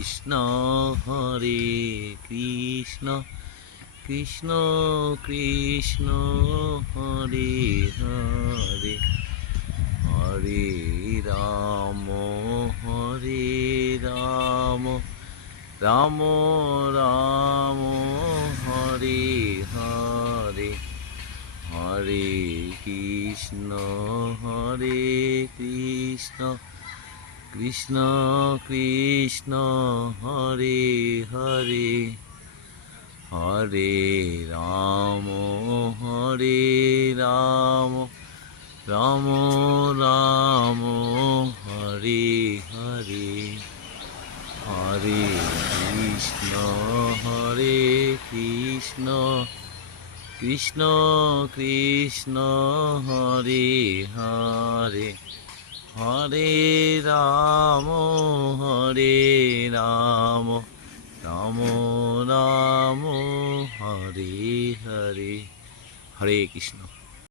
Krishna Hare Krishna Krishna Krishna Hare Hare Hare Ram Hare Ram Ram Ram Hare Hare Hare Krishna Krishna Krishna Hare Hare Hare Ram Ram Ram Hare Hare Hare Krishna Krishna Krishna Hare Hare Hare Ram Ram Ram Ram Hare Hare Hare Krishna.